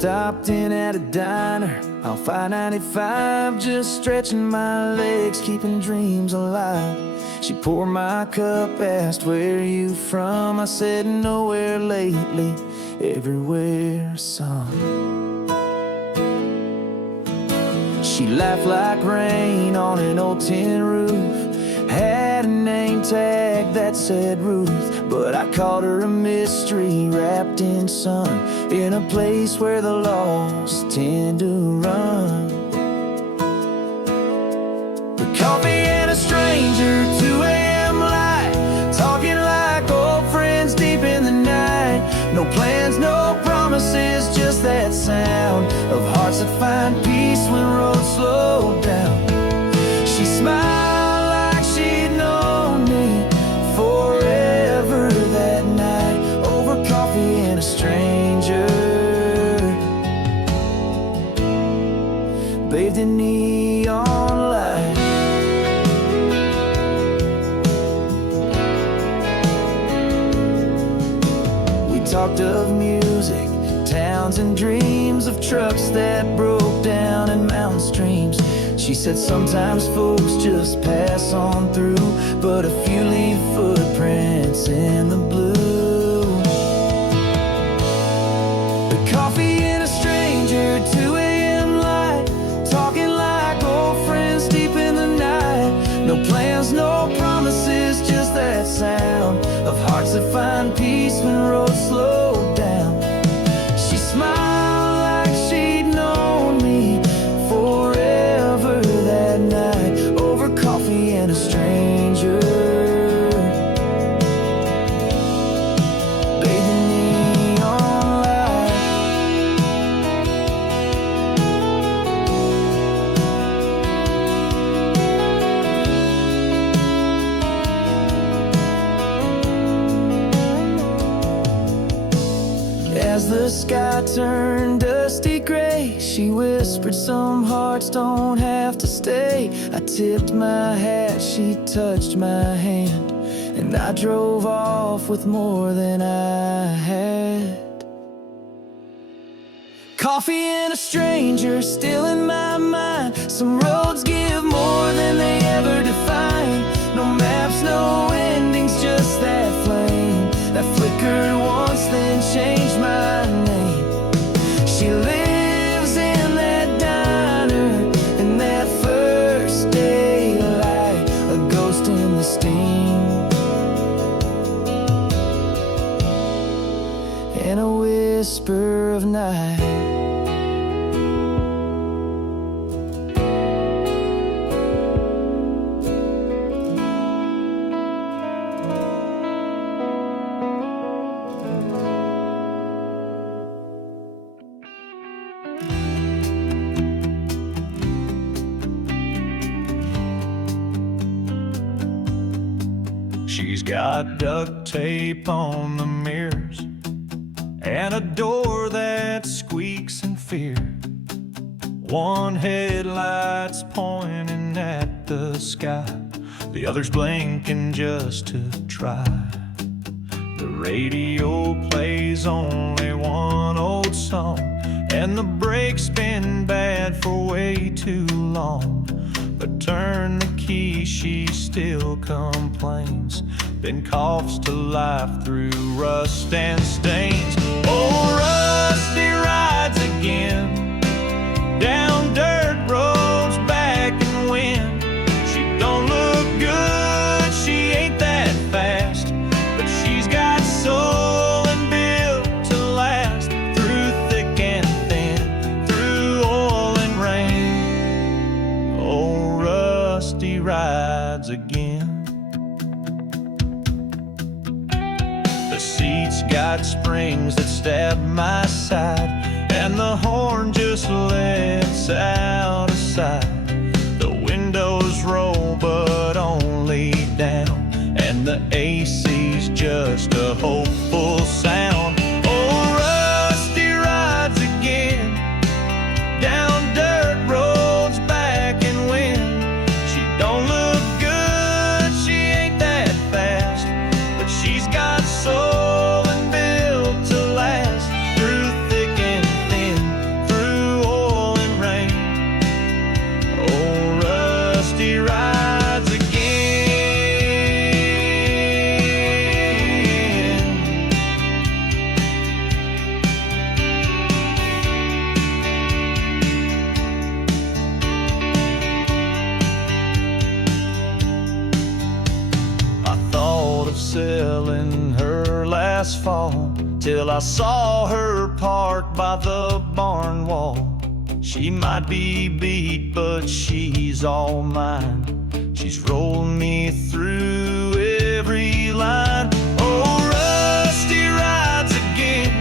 stopped in at a diner off I-95, just stretching my legs, keeping dreams alive. She poured my cup, asked, "Where you from?" I said, "Nowhere lately, everywhere, son." She laughed like rain on an old tin roof, had a name tag that said Ruth, but I called her a mystery wrapped in sun, in a place where the lost tend to run. The coffee and a stranger, 2 a.m. light, talking like old friends deep in the night. No plans, no promises, just that sound of hearts that find peace when roads slow down. She smiled like she'd known me forever that night, over coffee and a stranger, bathed in neon light. We talked of music, towns and dreams, of trucks that broke down in mountain streams. She said sometimes folks just pass on through, but a few leave footprints in the blue. The coffee and a stranger, 2 a.m. light, talking like old friends deep in the night. No plans, no promises, just that sound of hearts that find peace when roads slow down. She smiled like she'd known me forever that night, over coffee and a stranger, bathed in neon light. As the sky turned dusty gray, she whispered, "Some hearts don't have to stay." I tipped my hat, she touched my hand, and I drove off with more than I had. Coffee and a stranger, still in my mind. Some roads give more than they ever define. No maps, no endings, just that flame that flickered once, then changed my name. She lives in that diner, in that first daylight, a ghost in the steam, and a whisper of night. She's got duct tape on the mirrors and a door that squeaks in fear. One headlight's pointing at the sky, the other's blinking just to try. The radio plays only one old song, and the brake's been bad for way too long. But turn the key, she still complains, then coughs to life through rust and stains. Oh, Rusty rides again down dirt roads back in wind. She don't look good, she ain't that fast, but she's got soul and built to last, through thick and thin, through oil and rain. Oh, Rusty rides again. The seat's got springs that stab my side, and the horn just lets out a sigh. The windows roll, but only down, and the AC's just a hopeful sound. Oh, Rusty rides again down dirt roads back in wind. She don't look good, she ain't that fast, but she's got soul and built to last, through thick and thin, selling her last fall, till I saw her parked by the barn wall. She might be beat, but she's all mine. She's rolled me through every line. Oh, Rusty rides again,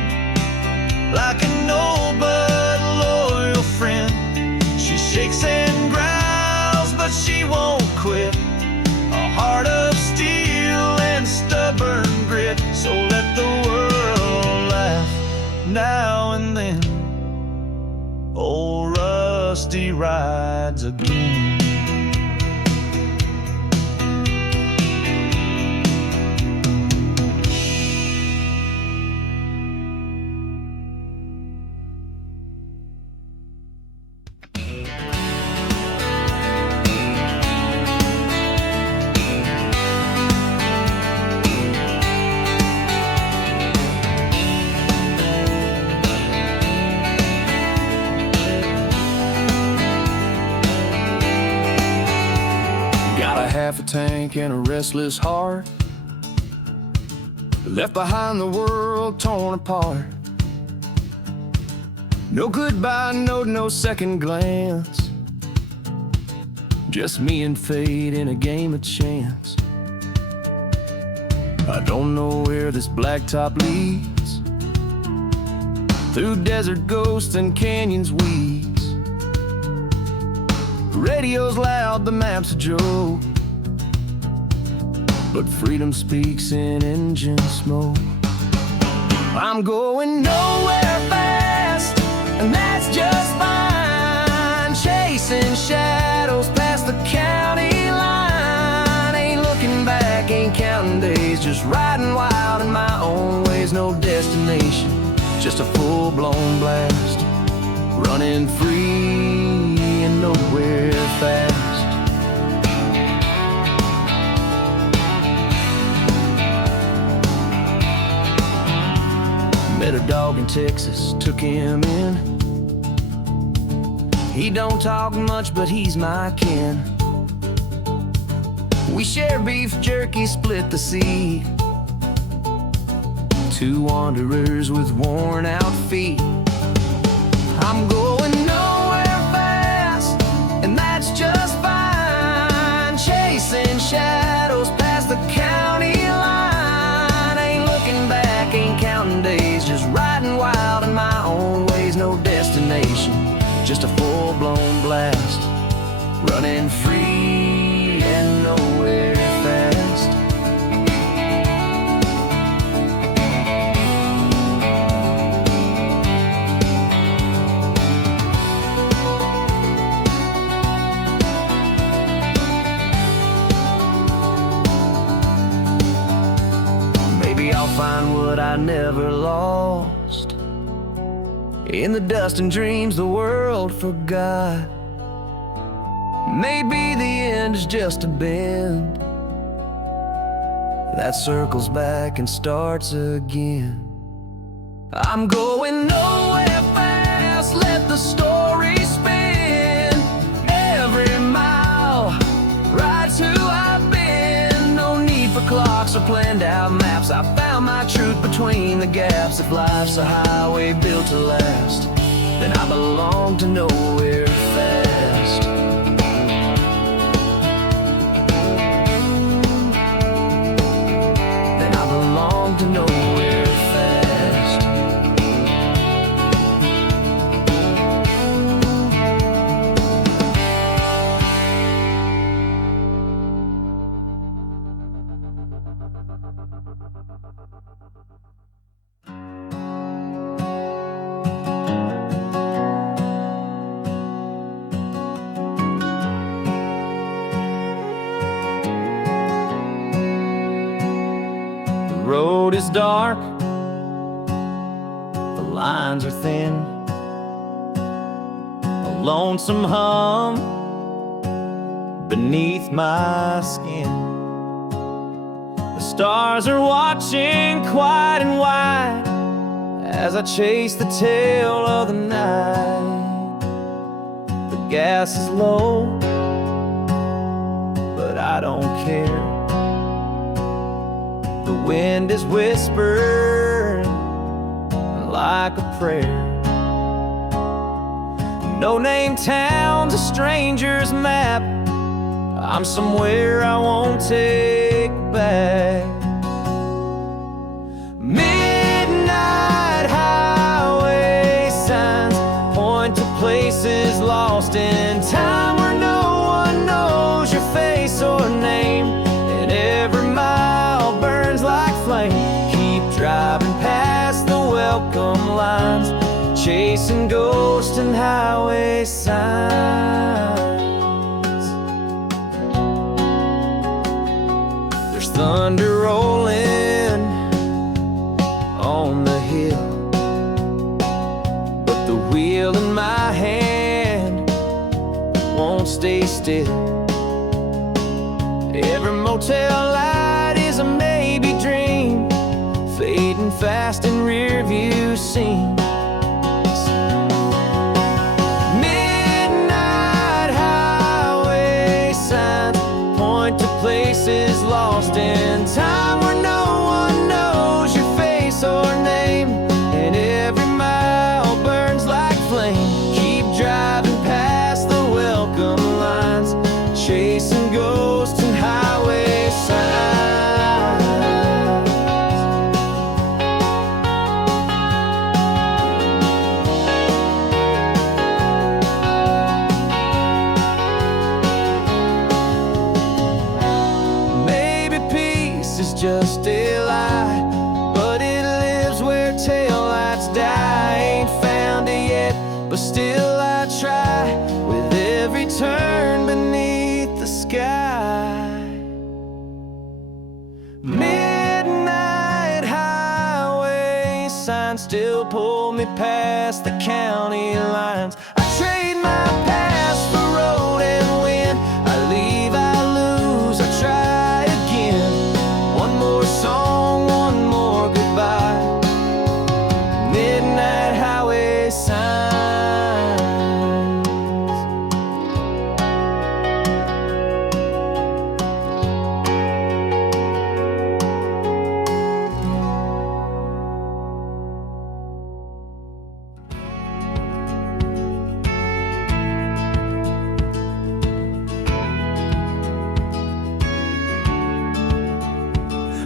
like an old but loyal friend. She shakes and growls, but she won't quit. A heart of steel and stubborn grit. So let the world laugh now and then. Old Rusty rides again. Half a tank and a restless heart, left behind the world torn apart. No goodbye note, no second glance, just me and fate in a game of chance. I don't know where this blacktop leads, through desert ghosts and canyons weeds. Radio's loud, the map's a joke, but freedom speaks in engine smoke. I'm going nowhere fast, and that's just fine. Chasing shadows past the county line. Ain't looking back, ain't counting days, just riding wild in my own ways. No destination, just a full-blown blast. Running free and nowhere fast. Met a dog in Texas, took him in. He don't talk much, but he's my kin. We share beef jerky, split the seed. Two wanderers with worn out feet. I'm going nowhere fast, and that's just fine. Chasing shadows past the county line. Ain't looking back, ain't counting days, just riding wild in my own ways. No destination, just a full-blown blast. Running free and nowhere fast. Maybe I'll find what I never lost in the dust and dreams the world forgot. Maybe the end is just a bend that circles back and starts again. I'm going nowhere fast, let the story spin. Every mile, right to I've been. No need for clocks or planned out maps. I found my truth between the gaps. If life's a highway built to last, then I belong to nowhere fast. Then I belong to nowhere fast. The road is dark, the lines are thin. A lonesome hum beneath my skin. The stars are watching quiet and wide as I chase the tail of the night. The gas is low, but I don't care. wind is whispering like a prayer. No-name town's a stranger's map. I'm somewhere I won't take back. Midnight highway signs point to places lost in time, where no one knows your face or name, and every mile burns like flame. Keep driving past the welcome lines, chasing ghosts and highway signs. There's thunder rolling on the hill, but the wheel in my hand won't stay still. Every motel light is a maybe dream, fading fast in rear view scenes. Midnight highway signs point to places lost in time, where no one knows your face or name, and every mile burns like flame. Keep driving past the welcome lines, chasing ghosts and highway signs. Maybe peace is just a lie, but it lives where taillights die. Ain't found it yet, but still I try, with every turn beneath the sky. Midnight highway signs still pull me past the county lines. I trade my past for road and wind. I leave, I lose, I try again. One more song, one more goodbye. Midnight highway signs.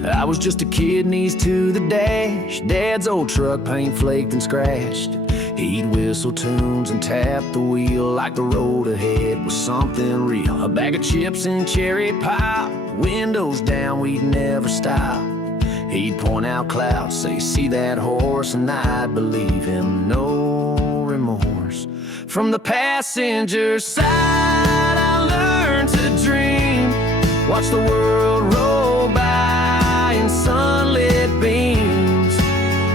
I was just a kid, knees to the dash. Dad's old truck, paint flaked and scratched. He'd whistle tunes and tap the wheel like the road ahead was something real. A bag of chips and cherry pie, windows down, we'd never stop. He'd point out clouds, say, see that horse, and I'd believe him, no remorse. From the passenger side, I learned to dream. Watch the world roll by in sunlit beams.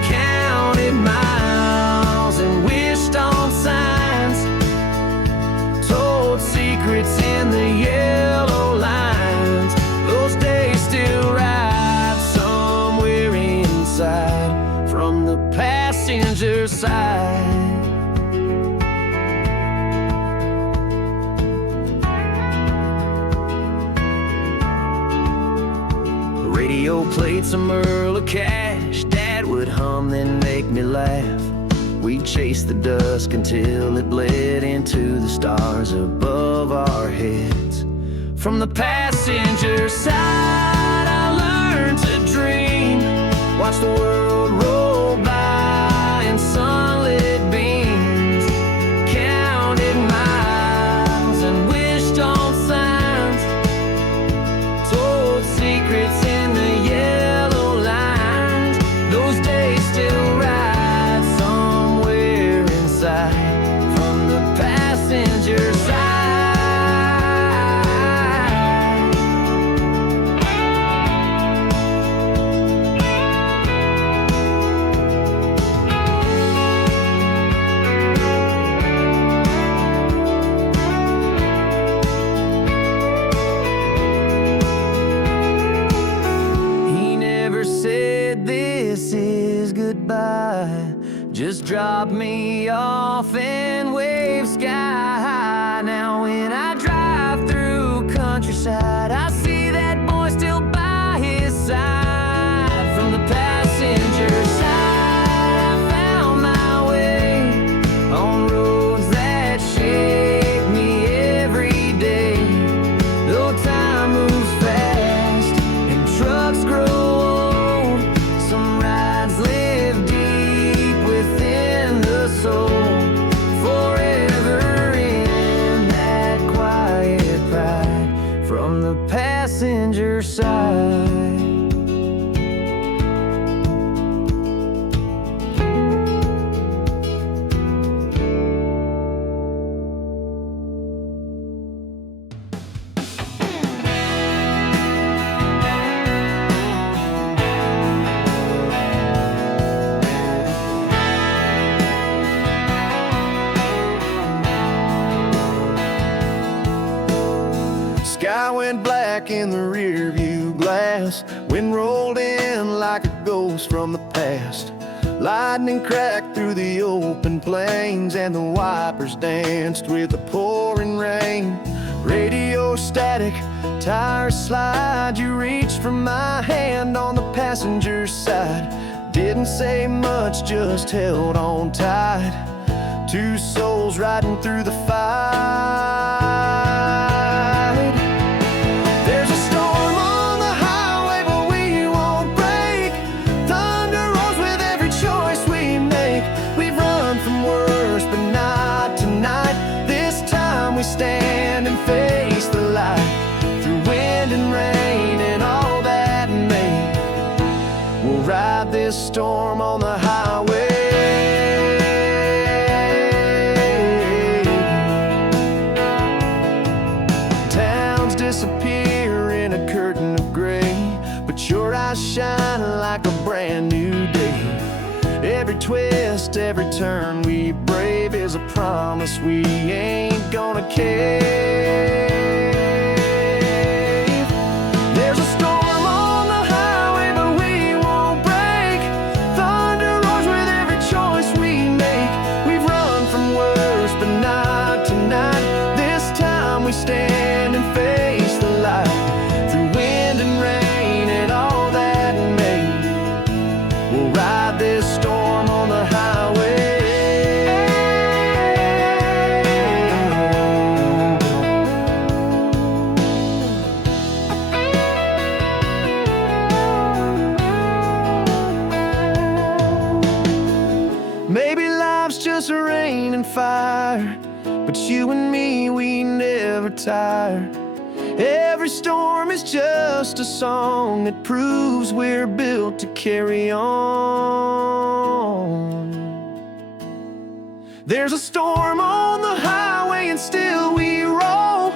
Counted miles and wished on signs. Told secrets in the yellow lines. Those days still ride somewhere inside. From the passenger side. Radio played some Earl of Cash. Dad would hum, then make me laugh. We'd chase the dusk until it bled into the stars above our heads. From the passenger side, I learned to dream. Watch the world roll by in sunlit beams. Counted miles and wished on signs. Told secrets in the yellow lines. Those days still ride somewhere inside. From the passenger side. Just drop me off and wave sky high. Now when I drive through countryside, I see that boy still by his side. side. Sky went black in the rear view glass. Wind rolled in like a ghost from the past. Lightning cracked through the open plains, and the wipers danced with the pouring rain. Radio static, tires slide. You reached for my hand on the passenger side. Didn't say much, just held on tight. Two souls riding through the fight. There's a storm on the highway, but we won't break. Thunder rolls with every choice we make. We've run from worse, but not tonight. This time we stand and face the light. Through wind and rain and all that may, we'll ride this storm on the highway. Disappear in a curtain of gray, but your eyes shine like a brand new day. Every twist, every turn we brave is a promise we ain't gonna cave. There's a storm on the highway, but we won't break. Thunder roars with every choice we make. We've run from worse, but not tonight. This time we stand and face the light. Through wind and rain and all that may, we'll ride this storm on the highway. Maybe life's just rain and fire, but you and me, we never tire. Every storm is just a song that proves we're built to carry on. There's a storm on the highway and still we roll,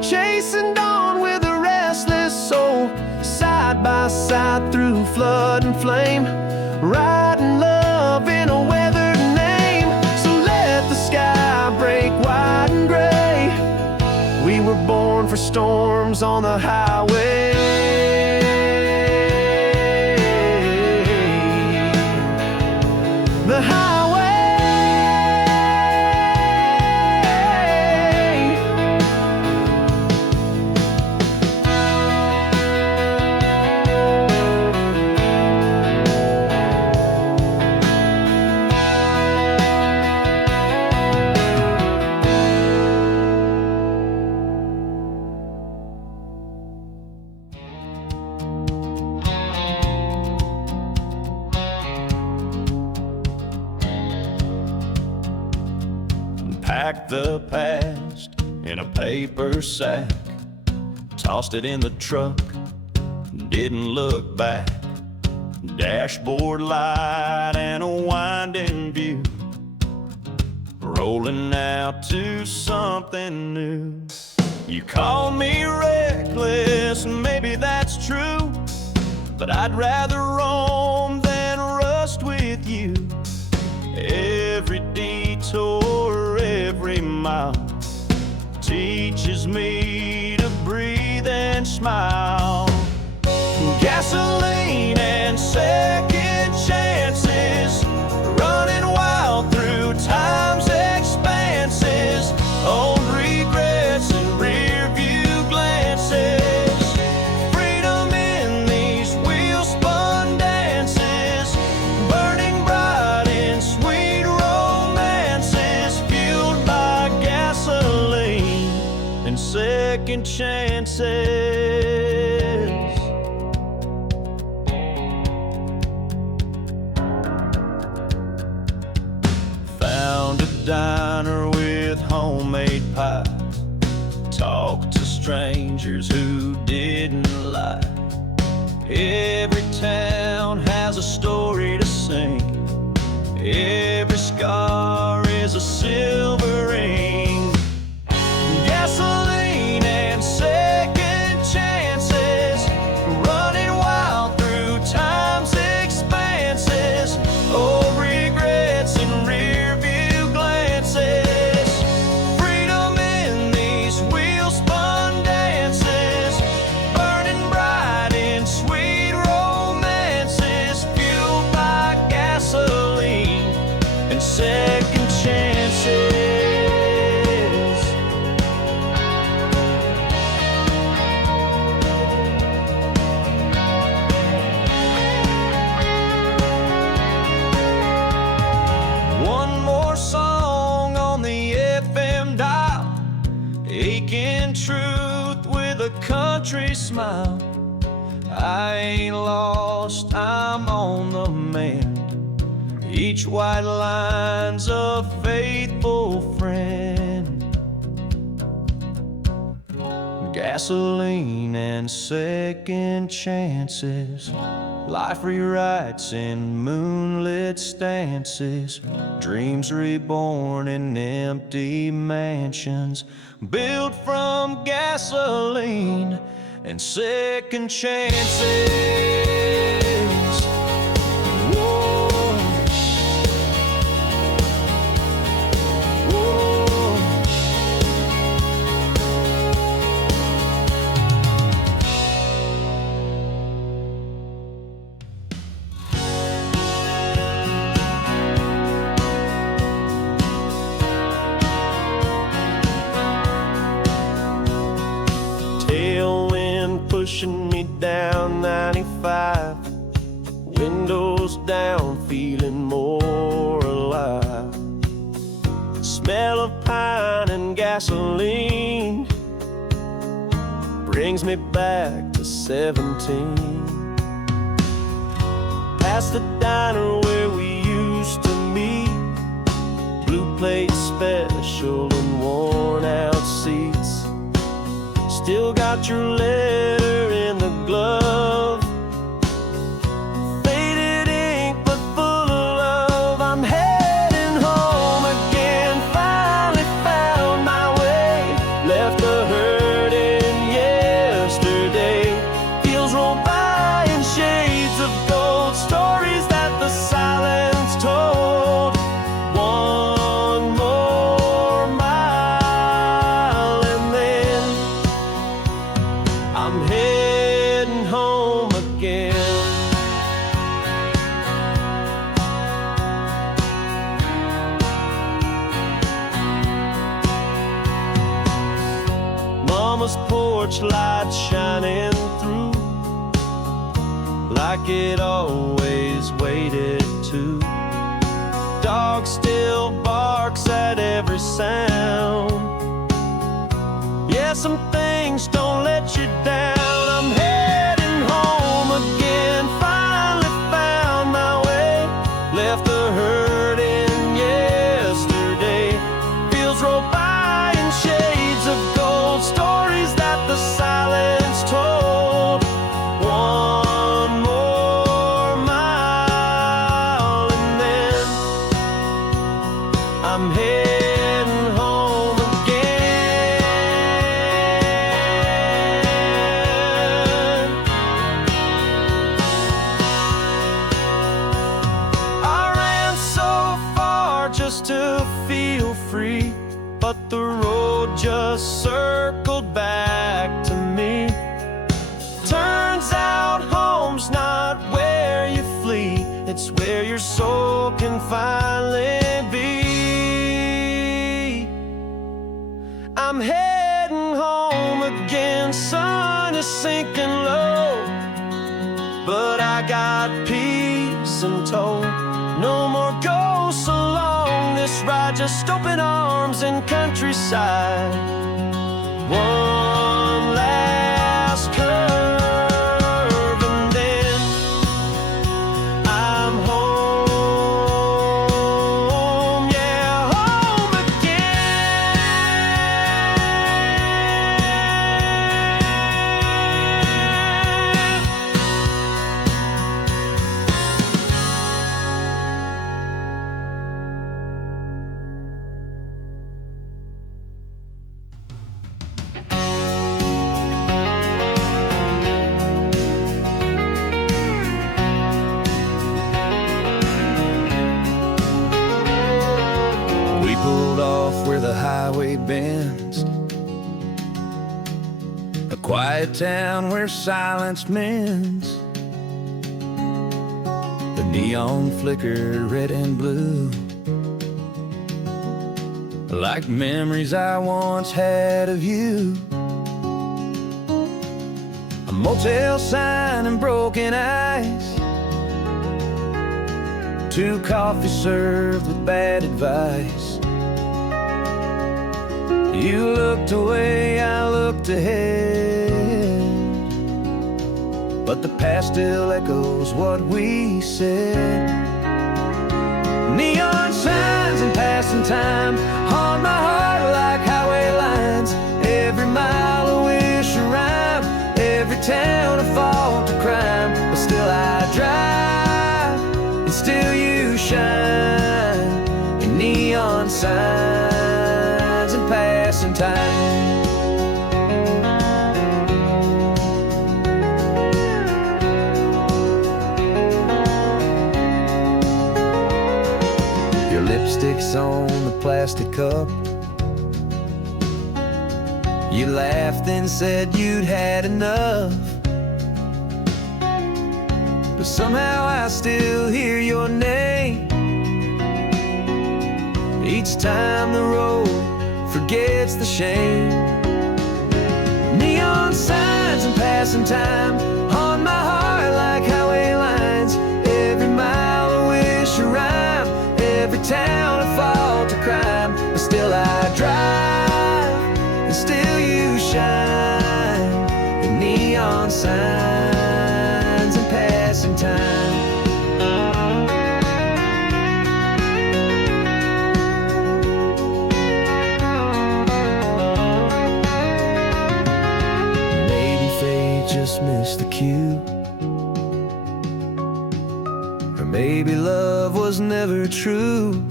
chasing dawn with a restless soul. Side by side through flood and flame, riding love in a weathered name. So let the sky break wide and gray. We were born for storms on the highway. The highway. Packed the past in a paper sack, tossed it in the truck, didn't look back. Dashboard light and a winding view, rolling out to something new. You call me reckless, maybe that's true, but I'd rather roam than rust with you. Every detour, every mile teaches me to breathe and smile. Gasoline and second chances, running wild through time's expanses. Old regrets and rear view glances, freedom in these wheel-spun dances, burning bright in sweet romances, fueled by gasoline and second chances. Found a diner with homemade pies, talked to strangers strangers who didn't lie. Every town has a story to sing. Every scar is a silver ring. Gasoline and second chances, running wild through time's expanses. Oh, regrets and rear view glances. Freedom in these wheel-spun dances, burning bright in sweet romances, fueled by gasoline and second chances. One more song on the FM dial, aching truth with a country smile. I ain't lost, I'm on the mend. Each white line's a faithful friend. Gasoline and second chances, life rewrites in moonlit stances, dreams reborn in empty mansions, built from gasoline and second chances. Whoa. Tailwind pushing me down 95, windows down, feeling more alive. Smell of pine and gasoline brings me back to 17. Past the diner where we used to meet, blue plate special and worn out seats. Still got your letter in the glove, faded ink but full of love. I'm heading home again, finally found my way. Left the hurt in yesterday. Fields roll by in shades of gold, stories that the silence told. One more mile and then I'm heading home again. Mama's porch light shining through like it always waited to. Dog still barks at every sound. Yeah, some things don't let you down. I'm heading home again, finally found my way. Left the hurt in yesterday. Fields roll by in shades of gold, stories that the silence told. One more mile and then I'm heading home again. I ran so far just to feel free, but the road just circled back to me. Turns out home's not where you flee, it's where your soul can finally be. I'm heading home again, sun is sinking low, but I got peace in tow. No more ghosts along this ride, just open arms and countryside. One last curve and then I'm home, yeah, home again. bends. A quiet town where silence mends. The neon flickered red and blue, like memories I once had of you. A motel sign and broken ice, 2 coffees served with bad advice. You looked away, I looked ahead, but the past still echoes what we said. Neon signs and passing time haunt my heart like highway lines. Every mile a wish, a rhyme, every town a fault, a crime. But still I drive, and still you shine in neon signs and passing time. Lipstick's on the plastic cup. You laughed and said you'd had enough, but somehow I still hear your name. Each time the road forgets the shame. Neon signs and passing time on my heart like highway lines. Every mile a wish, a rhyme, every town a fault, a crime. But still I drive, and still you shine in neon signs and passing time. Maybe fate just missed the cue, or maybe love was never true.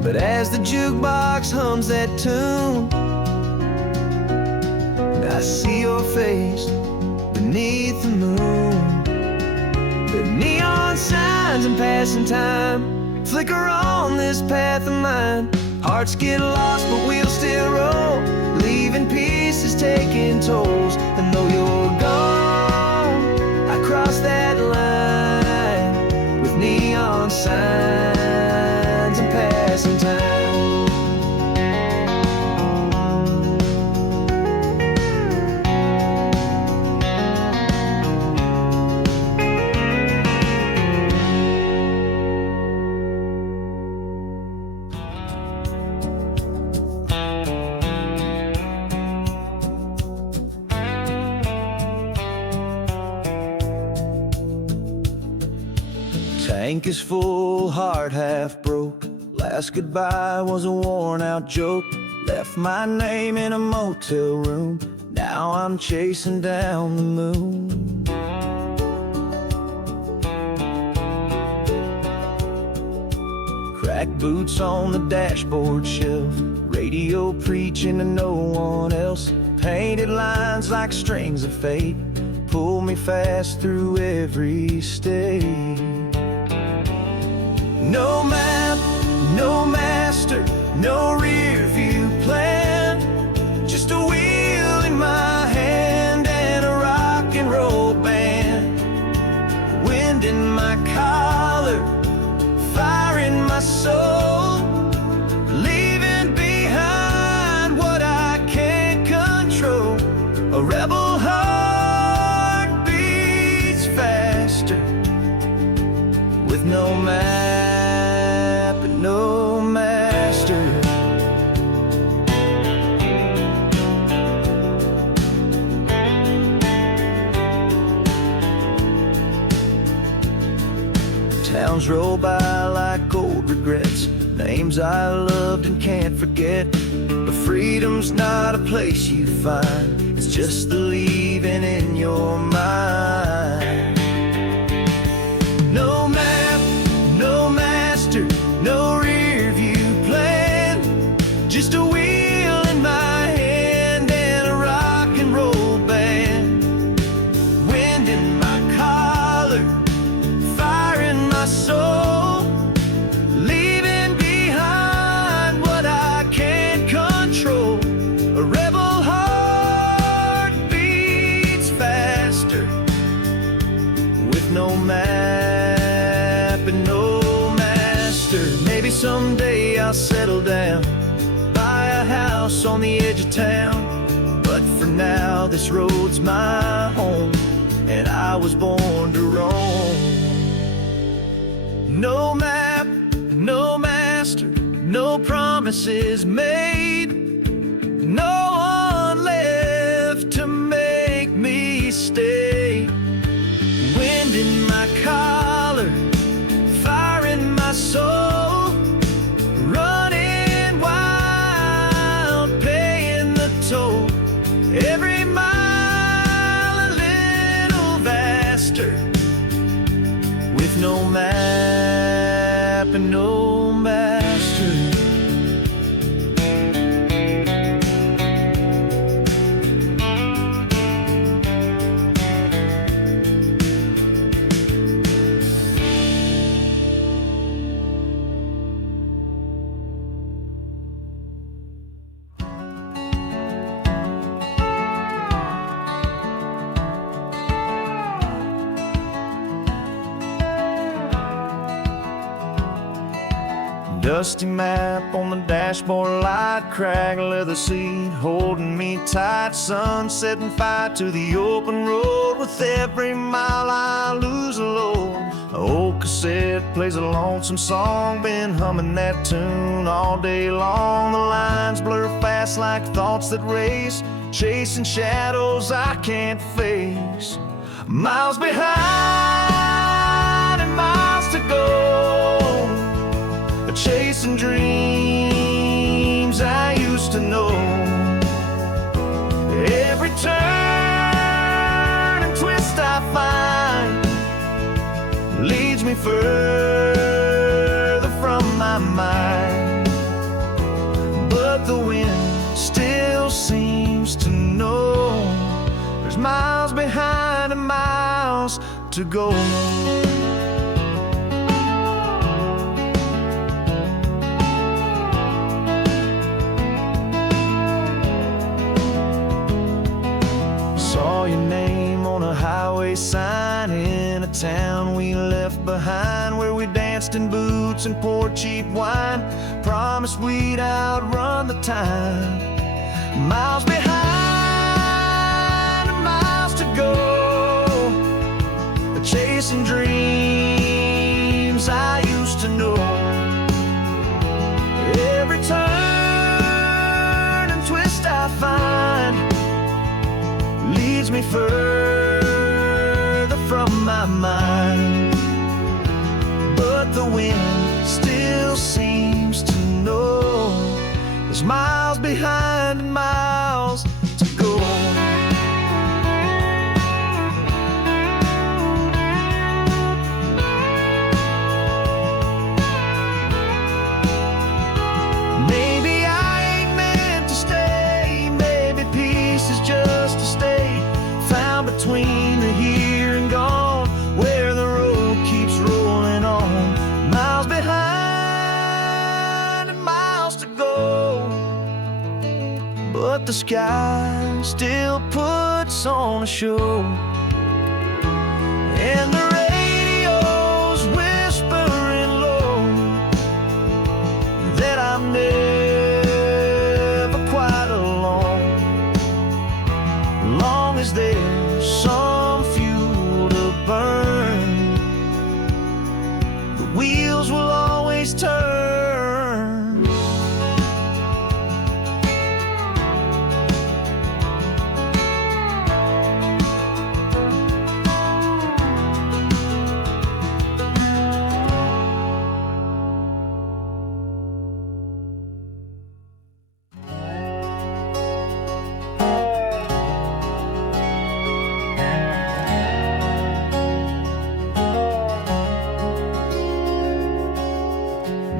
But as the jukebox hums that tune, I see your face beneath the moon. The neon signs and passing time flicker on this path of mine. Hearts get lost but we'll still roll, leaving pieces, taking tolls. And though you're gone, I cross that line with neon signs and passing time. Tank is full, heart half broke. Last goodbye was a worn out joke. Left my name in a motel room. Now I'm chasing down the moon. Cracked boots on the dashboard shelf, radio preaching to no one else. Painted lines like strings of fate pull me fast through every state. No map, no master, no rear view plan, just a wheel in my hand and a rock and roll band. Wind in my collar, fire in my soul, leaving behind what I can't control. A rebel heart beats faster with no map, no master. Towns roll by like old regrets, names I loved and can't forget. But freedom's not a place you find, it's just the leaving in your mind. No map, no master, no rear view plan, just a wheel in my hand and a rock and roll band. Wind in my collar, fire in my soul, leaving behind what someday I'll settle down, buy a house on the edge of town. But for now, this road's my home, and I was born to roam. No map, no master, no promises made, no one left to make me stay. Wind in my collar, fire in my soul, running wild, paying the toll. Every mile a little vaster, with no map and no master. Dusty map on the dashboard light, cracked leather seat holding me tight. Sun setting fire to the open road. With every mile I lose a load. An old cassette plays a lonesome song. Been humming that tune all day long. The lines blur fast like thoughts that race, chasing shadows I can't face. Miles behind and miles to go, chasing dreams I used to know. Every turn and twist I find leads me further from my mind. But the wind still seems to know there's miles behind and miles to go. Saw your name on a highway sign in a town we left behind, where we danced in boots and poured cheap wine. Promised we'd outrun the time. Miles behind and miles to go, chasing dreams I used to know. Every turn and twist I find leads me further from my mind. But the wind still seems to know there's miles behind and miles to go. Maybe I ain't meant to stay, maybe peace is just a state found between the here and gone, where the road keeps rolling on. Miles behind and miles to go, but the sky still puts on a show. And the radio's whispering low that I'm never quite alone, long as there's some fuel to burn, the wheels will always turn.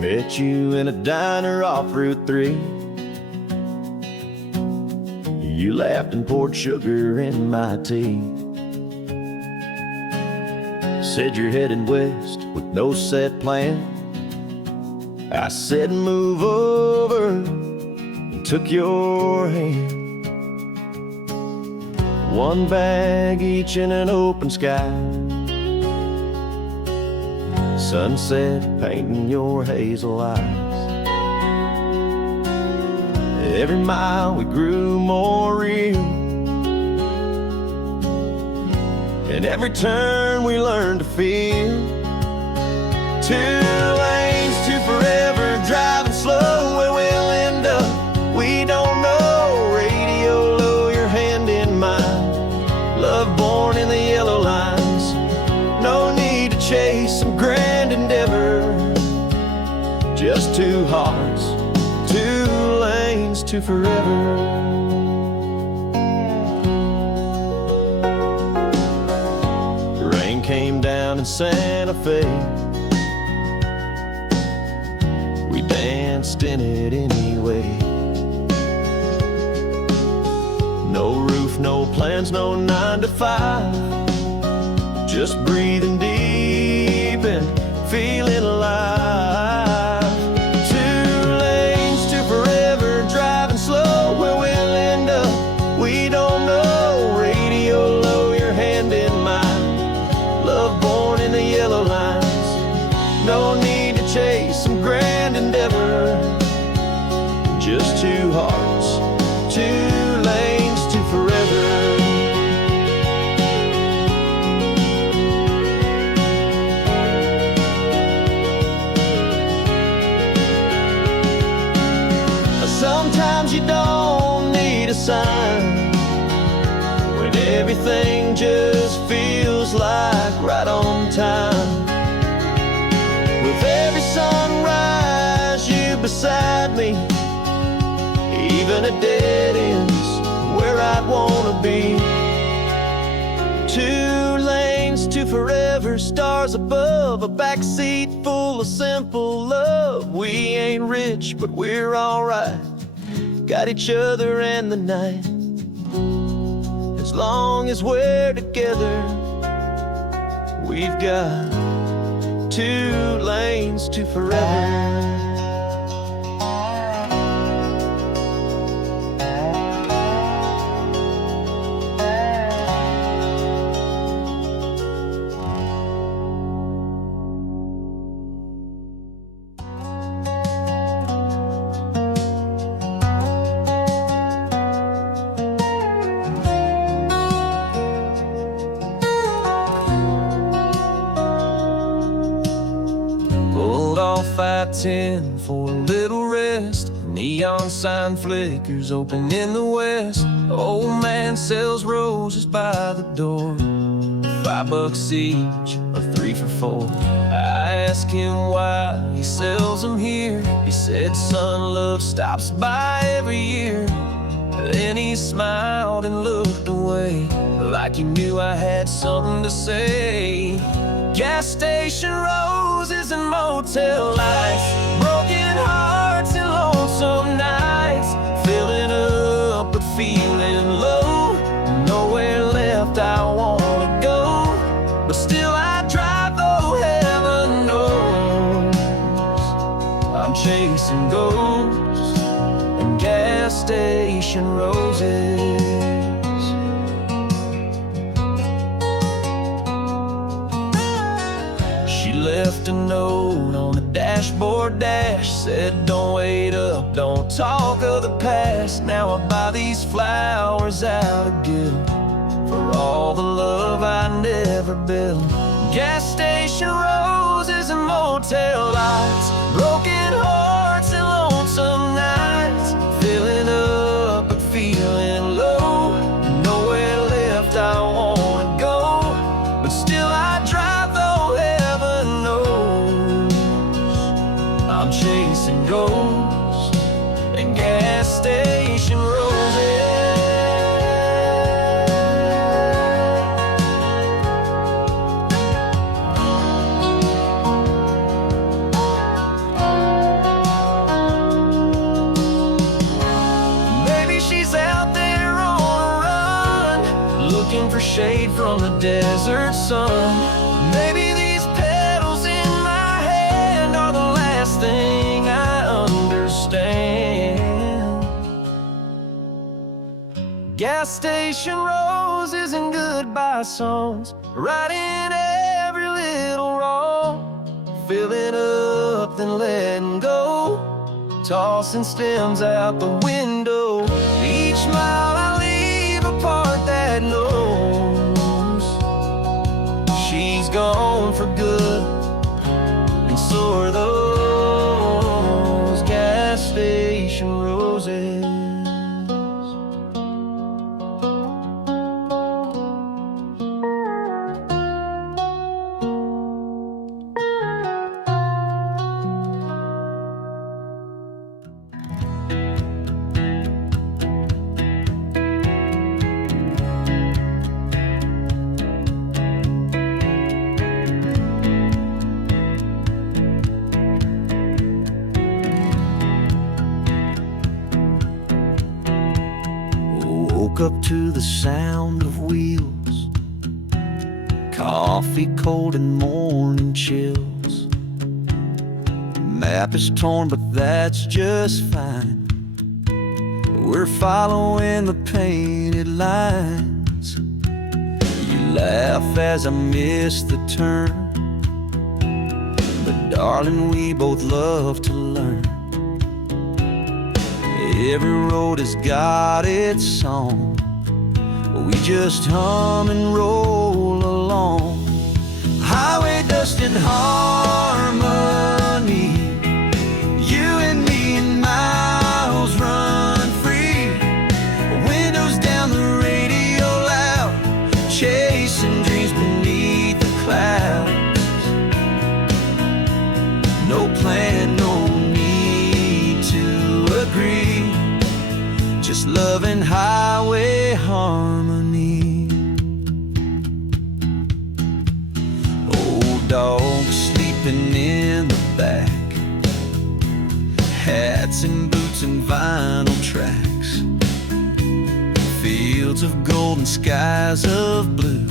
Met you in a diner off Route 3. You laughed and poured sugar in my tea. Said you're heading west with no set plan. I said move over and took your hand. One bag each in an open sky. sunset painting your hazel eyes. Every mile we grew more real, and every turn we learned to feel. 2 lanes to forever, driving slow, where we'll end up, we don't know. Radio low, your hand in mine, love born in the yellow lines. No need to chase some grand endeavor, just 2 hearts, 2 lanes to forever. Rain came down in Santa Fe, we danced in it anyway. No roof, no plans, no 9 to 5, just breathing deep and feeling alive. 2 lanes to forever, driving slow, where we'll end up, we don't know. Radio low, your hand in mine, love born in the yellow lines. No need to chase some grand endeavor, just 2 hearts, 2 lanes to forever. Sometimes you don't need a sign, when everything just feels like right on time. With every sunrise, you beside me, even at dead ends, where I'd wanna be. 2 lanes to forever, stars above, a backseat full of simple love. We ain't rich, but we're alright, got each other and the night. As long as we're together, we've got 2 lanes to forever. I-10 for a little rest, neon sign flickers open in the west. Old man sells roses by the door, $5 each, or 3 for 4. I ask him why he sells them here. He said, son, love stops by every year. Then he smiled and looked away, like he knew I had something to say. Gas station roses and motel lights, broken hearts and lonesome nights, filling up but feeling low. Nowhere left I wanna go, but still I drive, though heaven knows I'm chasing ghosts and gas station roses. Left a note on the dashboard dash, said don't wait up, don't talk of the past. Now I buy these flowers out of guilt for all the love I never built. Gas station roses and motel lights, broken hearts and lonesome nights, filling up but feeling low. Nowhere left I wanna go, but still I drive, though heaven knows I'm chasing ghosts and gas station roses. Maybe she's out there on a run, looking for shade from the desert sun. Maybe these petals in my hand are the last thing I understand. Gas station roses and goodbye songs, right in every little wrong, filling up, then letting go, tossing stems out the window. Each mile I leave a part that knows she's gone for good, and so are those gas station roses. Woke up to the sound of wheels, coffee cold and morning chills. Map is torn, but that's just fine. We're following the painted lines. You laugh as I miss the turn, but darling, we both love to learn. Every road has got its song, we just hum and roll along. Highway dust and harmony, you and me and miles run free. Windows down, the radio loud, chasing dreams beneath the clouds. No plan, no need to agree, just love and highway harmony. Old dog sleeping in the back, hats and boots and vinyl tracks, fields of gold and skies of blue.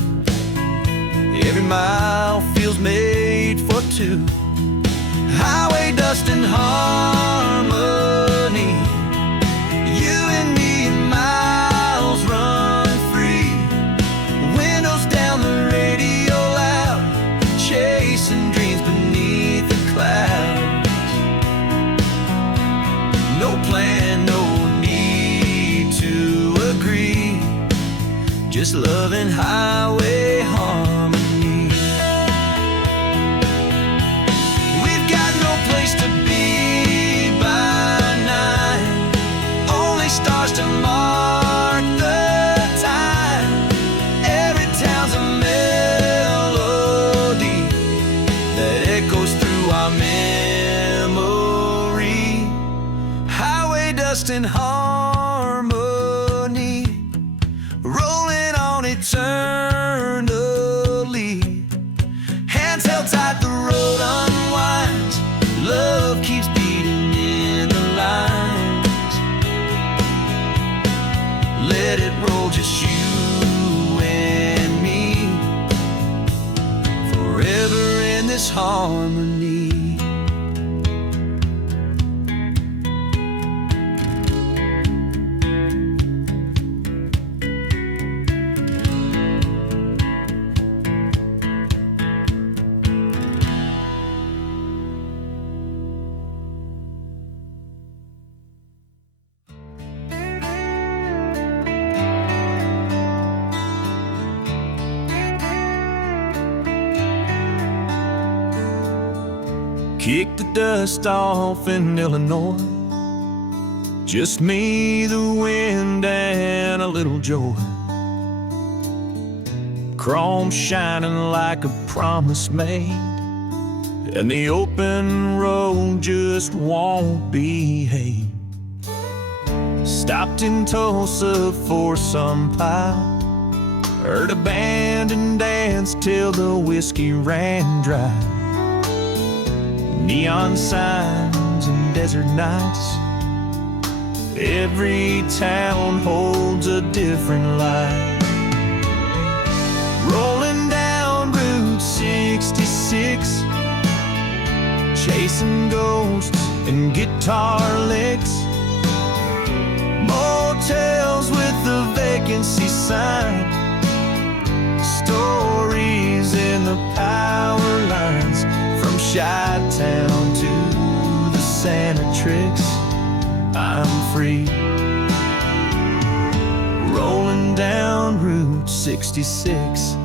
Every mile feels made for two. Highway dust and harmony, you and me and miles run free. Windows down, the radio loud, chasing dreams beneath the clouds. No plan, no need to agree, just love and highway harmony. We've got no place to be by night, only stars to mark the time. Every town's a melody that echoes through our memory. Highway dust and harmony, rolling on eternally. Hands held tight, the road unwinds, love keeps beating in the lines. Let it roll, just you and me, forever in this harmony. Kick the dust off in Illinois, just me, the wind, and a little joy. Chrome shining like a promise made, and the open road just won't behave. Stopped in Tulsa for some pile, heard a band and danced till the whiskey ran dry. Neon signs and desert nights, every town holds a different light. Rolling down Route 66, chasing ghosts and guitar licks. Motels with the vacancy sign, stories in the power lines from shy tricks, I'm free. Rolling down Route 66.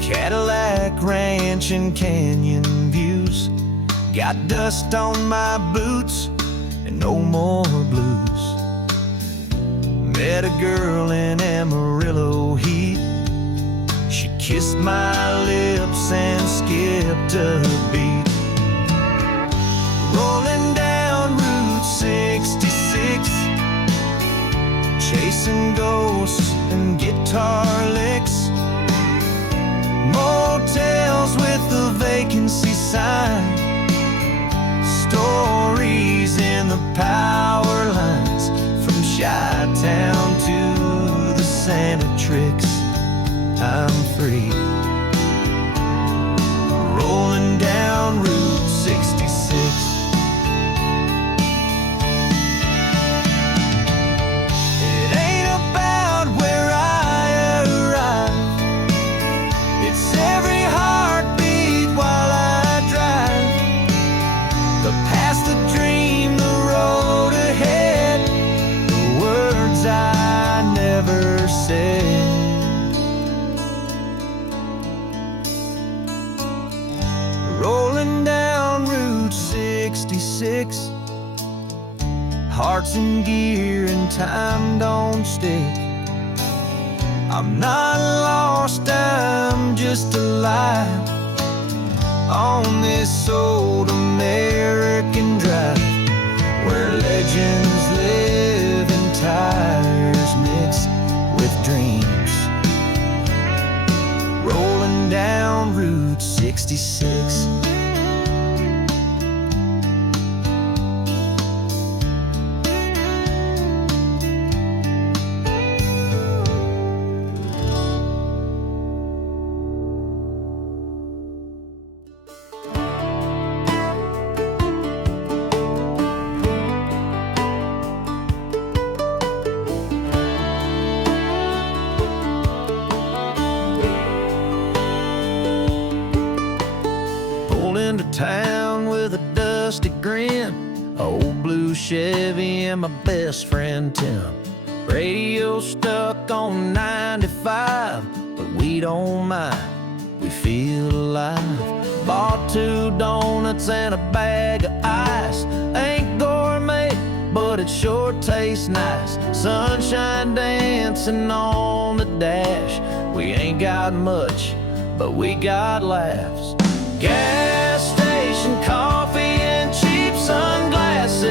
Cadillac ranch and canyon views, got dust on my boots and no more blues. Met a girl in Amarillo heat. She kissed my lips and skipped a beat. Rolling down Route 66, chasing ghosts and guitar licks. Motels with the vacancy sign, stories in the power lines, from Chi-Town to the Santa Tricks, I'm free. Rolling down Route 66. It ain't about where I arrive, it's every heartbeat while I drive. The past, the dream, the road ahead, the words I never said. Rolling down Route 66, hearts in gear and time don't stick. I'm not lost, I'm just alive on this old American drive, where legends live and tires mix with dreams. Rolling down Route 66. Into town with a dusty grin, old blue Chevy and my best friend Tim. Radio stuck on 95, but we don't mind, we feel alive. Bought 2 donuts and a bag of ice. Ain't gourmet, but it sure tastes nice. Sunshine dancing on the dash. We ain't got much, but we got laughs. Gas station coffee and cheap sunglasses,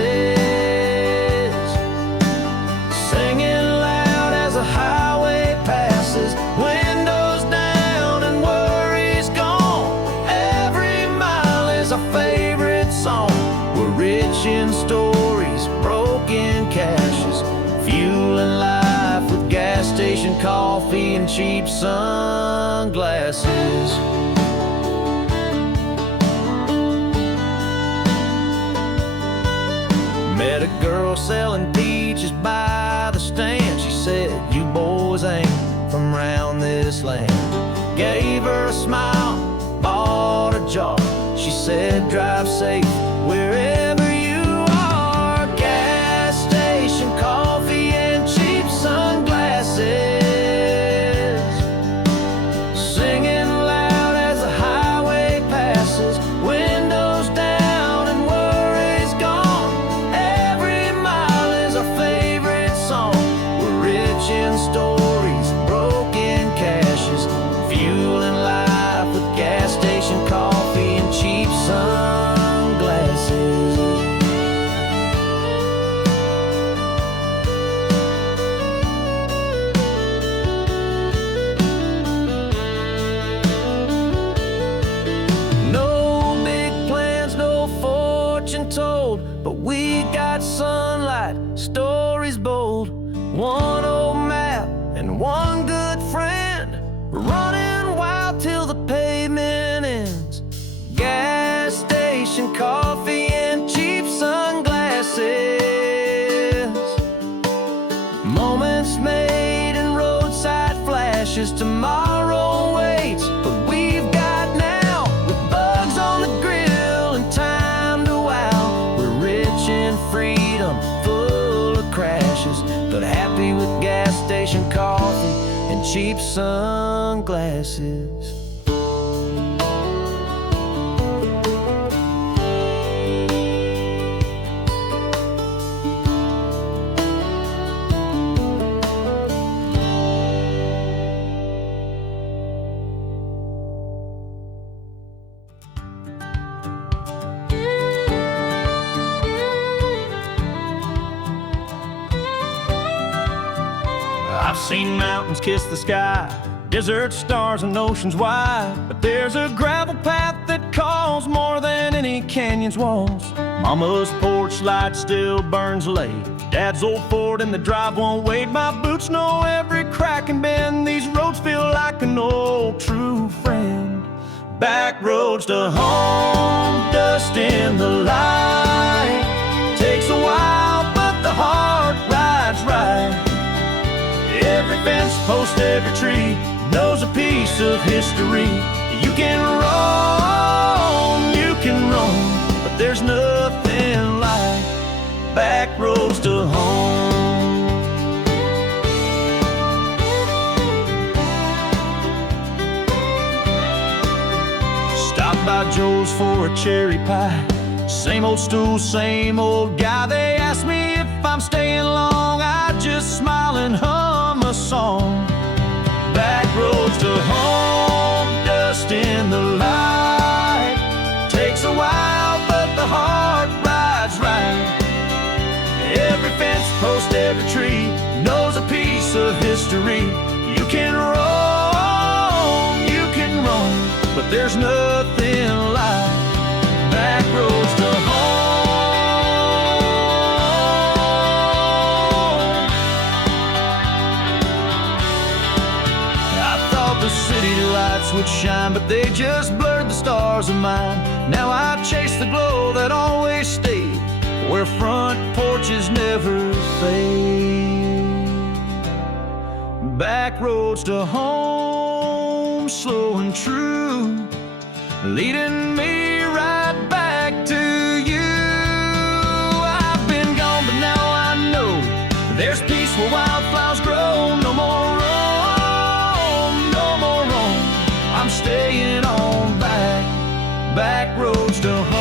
singing loud as the highway passes. Windows down and worries gone, every mile is our favorite song. We're rich in stories, broken caches, fueling life with gas station coffee and cheap sunglasses. Met a girl selling peaches by the stand. She said, "You boys ain't from round this land." Gave her a smile, bought a jar. She said, "Drive safe wherever you are." Gas station coffee and cheap sunglasses, singing loud as the highway passes. Windows down and worries gone, every mile is our favorite song. We're rich in stories, broken caches, fueling life with gas station coffee and cheap sunglasses. No big plans, no fortune told, but we got sunlight, stories bold. One old map and one good friend, running wild till the pavement ends. Gas station coffee and cheap sunglasses, moments made in roadside flashes. precious tomorrow waits, but we've got now, with bugs on the grill and time to wow. We're rich in freedom, full of crashes, but happy with gas station coffee and cheap sunglasses. I've seen mountains kiss the sky, desert stars and oceans wide, but there's a gravel path that calls more than any canyon's walls. Mama's porch light still burns late, Dad's old Ford in the drive won't wait. My boots know every crack and bend, these roads feel like an old true friend. Back roads to home, dust in the light. Takes a while, but the heart rides right. Every fence post, every tree knows a piece of history. You can roam, but there's nothing like back roads to home. Stop by Joe's for a cherry pie. Same old stool, same old guy. They ask me if I'm staying long, I just smile and hum a song. Back roads to home, dust in the light. Takes a while, but the heart rides right. Every fence post, every tree knows a piece of history. You can roam, but there's nothing like back roads to home. I thought the city lights would shine, but they just blurred the stars of mine. Now I chase the glow that always stayed, where front porches never fade. Back roads to home, slow and true, leading me right back to you. I've been gone, but now I know there's peace where wildflowers grow. No more roam, no more roam. I'm staying on back roads to home.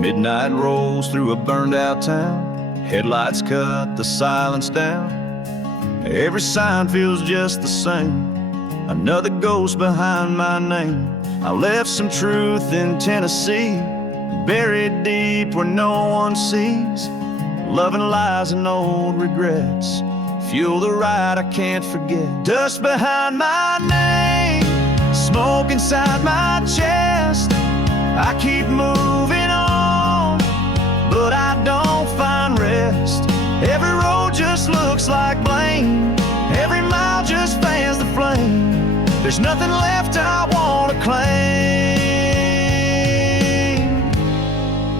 Midnight rolls through a burned out town. Headlights cut the silence down. Every sign feels just the same. Another ghost behind my name. I left some truth in Tennessee, buried deep where no one sees. Love and lies and old regrets fuel the ride I can't forget. Dust behind my name, smoke inside my chest. I keep moving on, but I don't find rest. Every road just looks like blame. Every mile just fans the flame. There's nothing left I want to claim.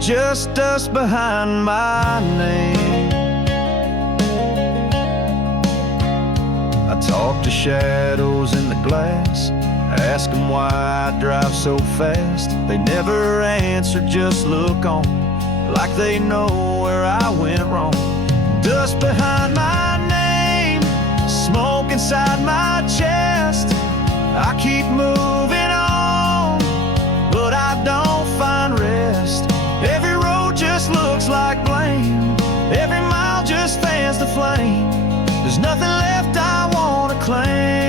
Just dust behind my name. I talk to shadows in the glass, ask them why I drive so fast. They never answer, just look on, like they know where I went wrong. Dust behind my name, smoke inside my chest. I keep moving on, but I don't find rest. Every road just looks like blame. Every mile just fans the flame. There's nothing left I want to claim.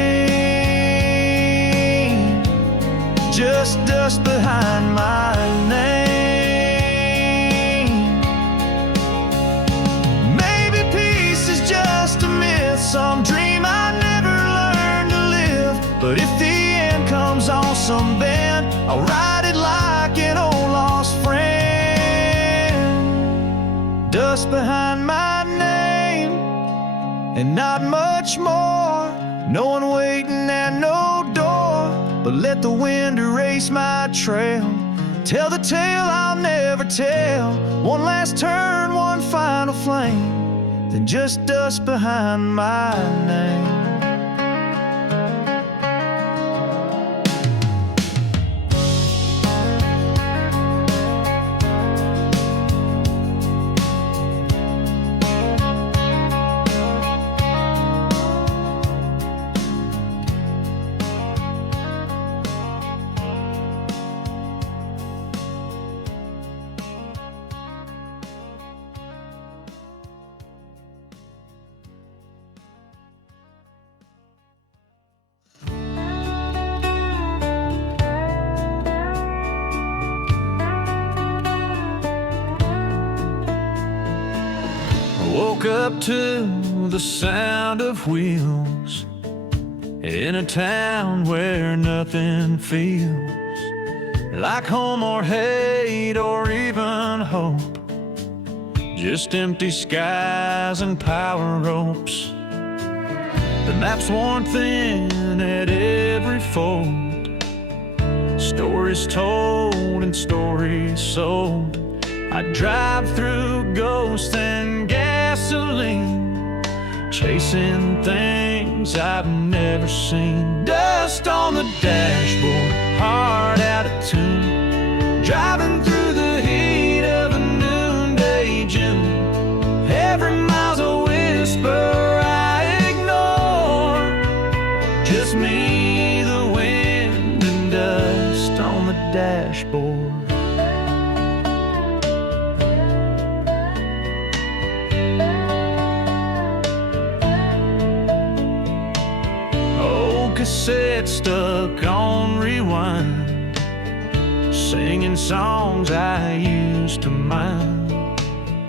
Just dust behind my name. Maybe peace is just a myth, some dream I never learned to live. But if the end comes on some bend, I'll ride it like an old lost friend. Dust behind my name and not much more. No one waiting at no door, but let the wind erase my trail. Tell the tale I'll never tell. One last turn, one final flame, then just dust behind my name. Woke up to the sound of wheels in a town where nothing feels like home or hate or even hope. Just empty skies and power ropes. The map's worn thin at every fold. Stories told and stories sold. I drive through ghosts and gasoline, chasing things I've never seen. Dust on the dashboard, heart out of tune, driving through the heat of a noonday June. Every mile's a whisper I ignore. Just me, the wind, and dust on the dashboard. Cassette stuck on rewind, singing songs I used to mind.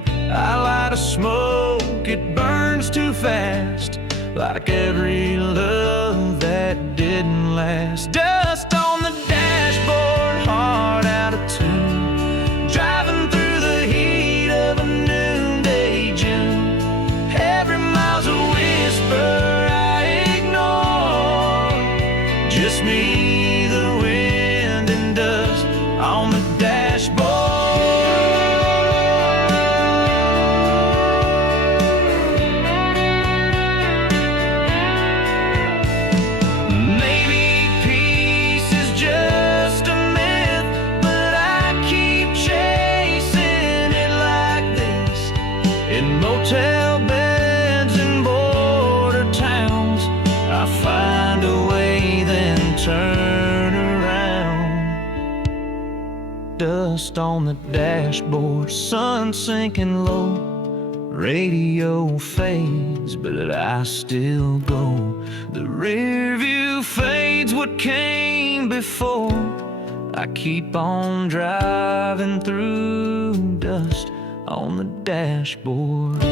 I light a smoke, it burns too fast, like every love that didn't last. Dust on the dashboard, heart out of tune, driving through the heat of a noonday June. Every mile's a whisper just me, the wind, and dust on the dashboard. Maybe peace is just a myth, but I keep chasing it like this. In motel beds and border towns, I find a way, then turn around. Dust on the dashboard, sun sinking low. Radio fades, but I still go. The rear view fades what came before. I keep on driving through dust on the dashboard.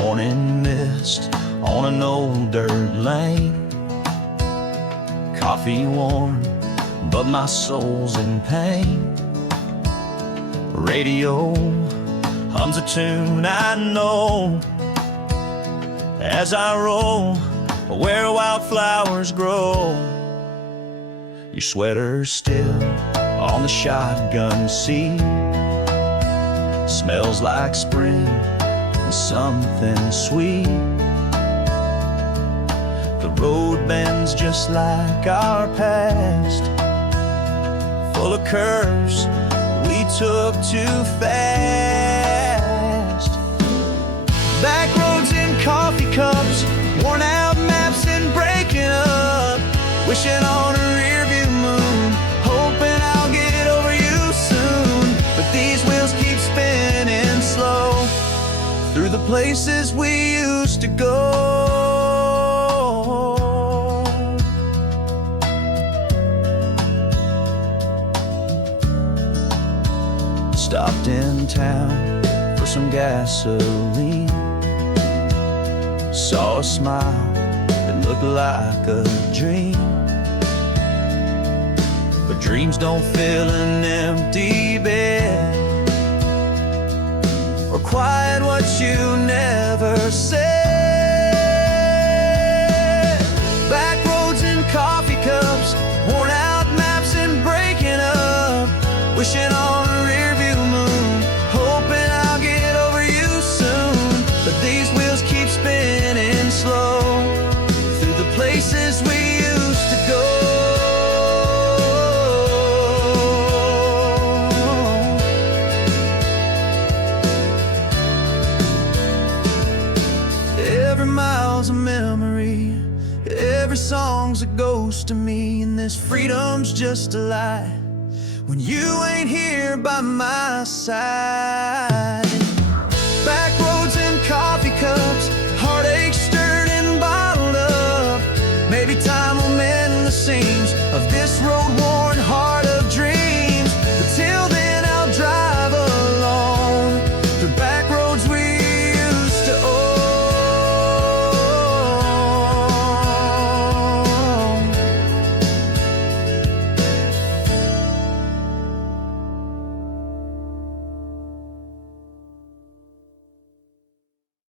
Morning mist on an old dirt lane. Coffee warm, but my soul's in pain. Radio hums a tune I know as I roll where wildflowers grow. Your sweater's still on the shotgun seat. Smells like spring and something sweet. The road bends just like our past, full of curves we took too fast. Backroads in coffee cups, worn out maps and breaking up, wishing on a rearview moon, hoping I'll places we used to go. Stopped in town for some gasoline. Saw a smile that looked like a dream. But dreams don't fill an empty bed, or quiet what you never said. Backroads and coffee cups, worn out maps and breaking up, wishing on a rearview moon, hoping I'll get over you soon. But these wheels keep spinning slow through the places we used to go. Every mile's a memory, every song's a ghost to me, and this freedom's just a lie when you ain't here by my side.